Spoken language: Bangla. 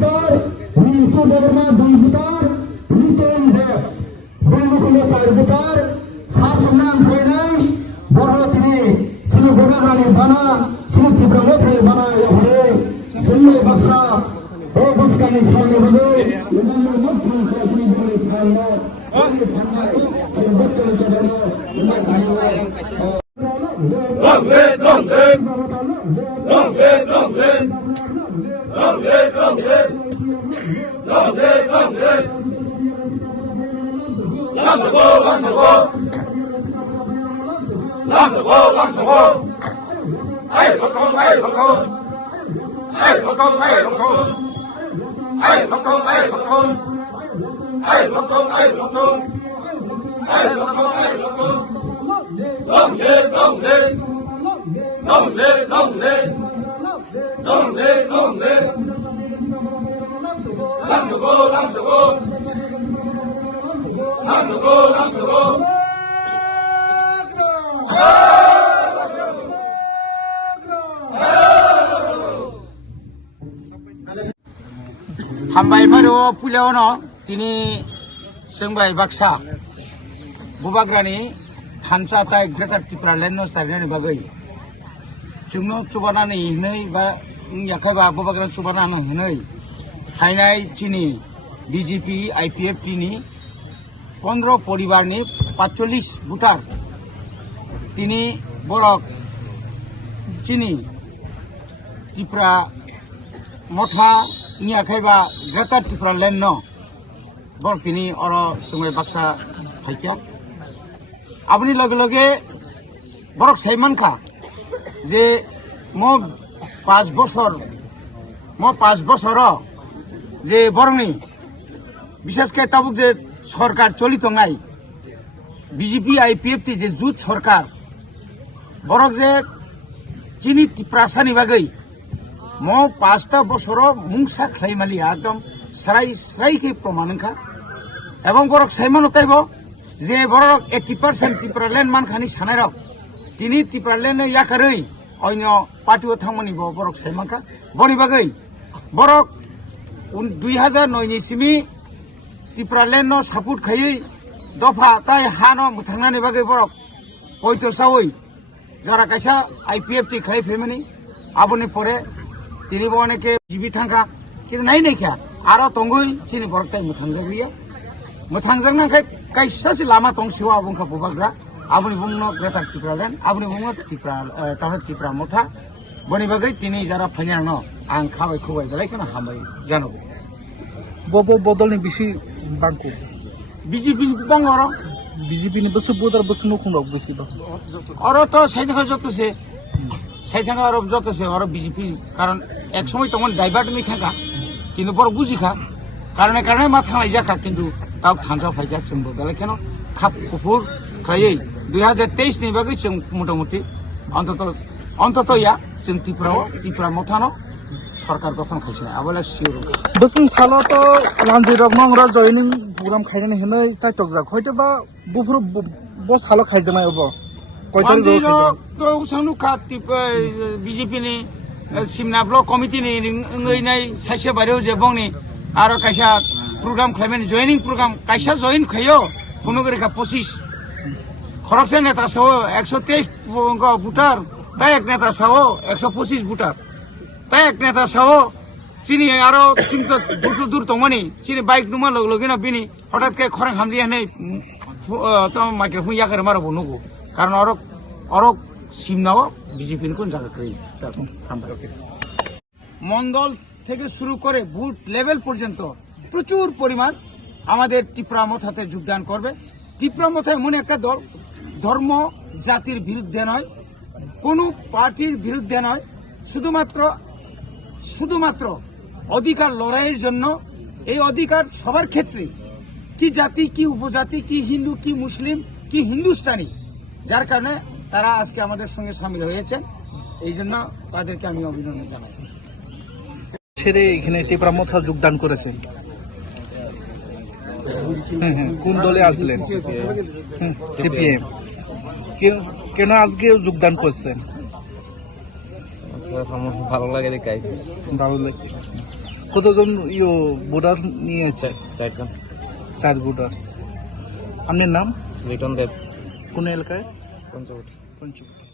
ভূতার ঋতু দেবর্মা 2 ভূতার ঋতন দেব ব্রহ্মকুণ্ড 4 ভূতার সার সম্মান ফয়নাই বড় তিনি সিনি গোনাহানি বানা সিনি তীব্রমথে বানা হরে সুন্দর বাক্সা ও বুসকানি সামনে বলে ইমানের মধ্যে তিনি বলে খাইলো ওই ভাঙাই এই বক্তব্য চলো ইমান গাইলো Long live, long live, long live, long live, long live, long live, long live, long live. Long to go, long to go, long to go, long to go. Hey, look on, hey, look on, hey, look on, hey, look on, hey, look on, hey, look on, hey, look on, hey, look on, hey, look on, hey, look on. Long live, long live, long live, long live, long live, long live. Long to go, long to go, long to go, long to go. Hambai baru pulau no, tini sengbai baksa, bubagrani. Hansa tai Greater Tripura Leno sarene bagai chungno chubana ni hinai ba yakai ba bobagran chubana no hinai hainai chini BJP IPF ni 15 পরিবার ni 45 ভোটার তিনি বড়ক chini Tripura motha yakai ba Greater Tripura Leno bor tini oro sungai baksa thaikya আপনি লগে লগে বরক সাইমান খা যে মো 5 বছর যে বরংনি বিশেষ করে তাবুক যে সরকার চলিত নাই বিজেপি আইপিএফ যে জুট সরকার বরক যে চিনি প্রাসানি বাগৈ মো 5টা বছর মুংসা খাইমালি একদম সরাই প্রমাণখা এবং বরক সাইমান তাইব যে বড় 80% Tripura Land মানখানি সানাইরক তিনি Tripura Land ইয়াকারৈ অন্য পার্টিও থামনি বরক সাইমানখা বনি বাগৈ বরক 2009 ni simi Tripura Land no support খাইयै দফা তাই হানো মুথাংনানি বাগৈ বরক হয়তো সাওই যারা কাইসা আইপিএফ টি খাই ফেমিনি আবনি পরে তিনি অনেকে জিবি থাঙ্কা কিন্তু নাই নাইখা আরো তঙ্গই চিনি বরক তাই মুথাংজাগরিয়া মুথাংজাগনা খাই কাইসাসি Lama তংসিও আবংখা বুবাগ্রা আবনি বুংনো Greater Tripura Land আবনি বুংনো Tripura মথা বনি বাগৈ তিনি যারা ফাইনানো আং খাবাই খুবাই গলাই কেন হামবাই জানাবো ববো বদলনি বেশি বাংকু বিজেপি বংর বিজেপি নি বসু বোদার বসু নখুন বেশি বা আর তো সাইথাঙ্গা যতছে সাইথাঙ্গা আর যতছে আর বিজেপি কারণ এক সময় তখন ডাইভার্ট নি থাকা কিন্তু বড় বুঝিখা কারণে কারণে মাথা নাই যাকা কিন্তু তাও থানসা ফাইজা जोंबो গলাই কেন খাপ কুফুর খাইयै 2023 ni বাগৈ जों মোটামুটি অন্তত ইয়া जों Tripura মথানো সরকার গঠন খাইছে আবলে সিওর বসুন সালো তো লাঞ্জি রক মংরা জয়নিং প্রোগ্রাম খাইনি হनै চাইটক যা হয়তো বা বুফুর ব সালো খাইজনাই অব কয়টার রক তো সানু খাত BJP ni Simna block committee ni ngैनाय साइसे बारियाव जे बंनि आरो कायसा program claimant joining program kaisa join khayo punogrecha 25 khorokse neta sao 123 go voter ta ek neta sao 125 voter ta ek neta sao chini aro chinto dur tomani chini bike numa logina bini hotat ke khorang hamliya nei to microphone yakare maro bonugo karon orok simnao BJP কোন জায়গা কই মন্ডল থেকে শুরু করে বুথ লেভেল পর্যন্ত প্রচুর পরিমাণ আমাদের Tripura মথাতে যোগদান করবে Tripura মথা এমন একটা দল ধর্ম জাতির বিরুদ্ধে নয় কোনো পার্টির বিরুদ্ধে নয় শুধুমাত্র অধিকার লড়াইয়ের জন্য এই অধিকার সবার ক্ষেত্রে কি জাতি কি উপজাতি কি হিন্দু কি মুসলিম কি হিন্দুস্তানি যার কারণে তারা আজকে আমাদের সঙ্গে শামিল হয়েছে এই জন্য তাদেরকে আমি অভিনন্দন জানাই ছেড়ে এখানে Tripura মথা যোগদান করেছে কোন দলে আসলেন সিপিএম কেন আজকে যোগদান করছেন ভালো লাগে দেখাই ভালো লাগে কতজন ভোটার নিয়েছে? 4 জন। 4 ভোটার। আপনার নাম? লিটন দেব, কোন এলাকায়? পঞ্চবটি। পঞ্চবটি।